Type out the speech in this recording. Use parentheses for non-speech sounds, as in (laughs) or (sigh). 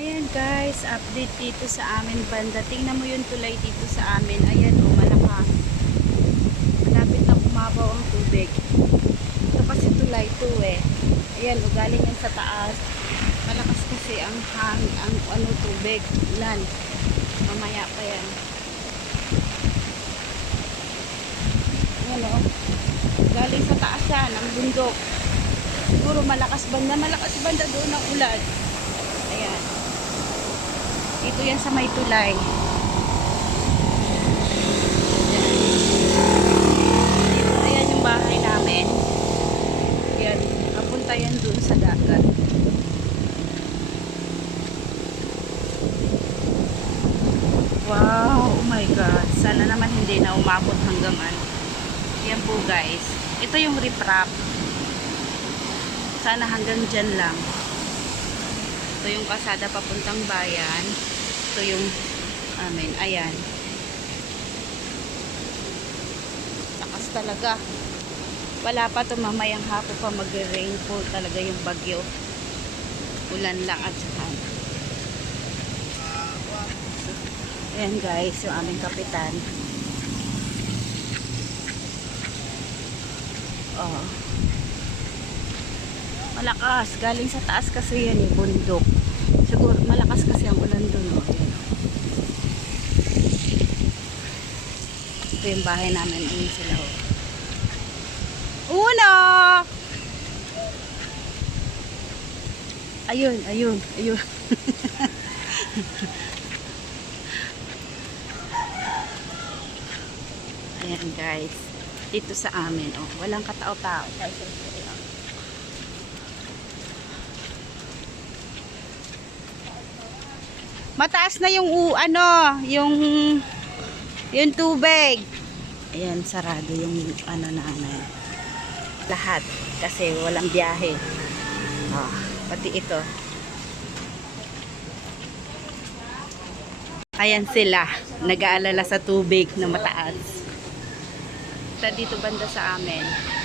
Ayan guys, update dito sa amin banda. Tingnan mo yung tulay dito sa amin. Ayan o, malakas. Malapit na kumabaw ang tubig. Ito kasi tulay to eh. Ayan o, galing yan sa taas. Malakas kasi ang hang, ang ano tubig. Ulan. Mamaya pa yan. Ayan o. Galing sa taas yan, ang bundok. Siguro malakas banda. Malakas banda doon ang ulan. Ayan. Dito yan sa may tulay. Dito, ayan yung bahay namin. Yan. Kapunta yan doon sa dagat. Wow! Oh my God! Sana naman hindi na umabot hanggang ano. Yan po guys. Ito yung riprap. Sana hanggang dyan lang. Ito yung kasada papuntang bayan. Ito yung amin. Ayan. Lakas talaga. Wala pa to mamayang hapon pa mag-rainfall talaga yung bagyo. Ulan lang at saka. Ayan guys, yung aming kapitan. Oh. Malakas. Galing sa taas kasi yan eh, bundok. Siguro, malakas kasi ang ulan doon. Oh. Ito yung bahay namin. Ayun sila. Oh. Uno! Ayun, ayun, ayun. (laughs) Ayan guys. Dito sa amin. Oh, walang katao-tao. Mataas na yung u- ano, yung yung tubig. Ayan, sarado yung ano na ano. Lahat kasi walang biyahe. Ah, pati ito. Ayan sila, nag-aalala sa tubig na mataas. Sa dito banda sa amin.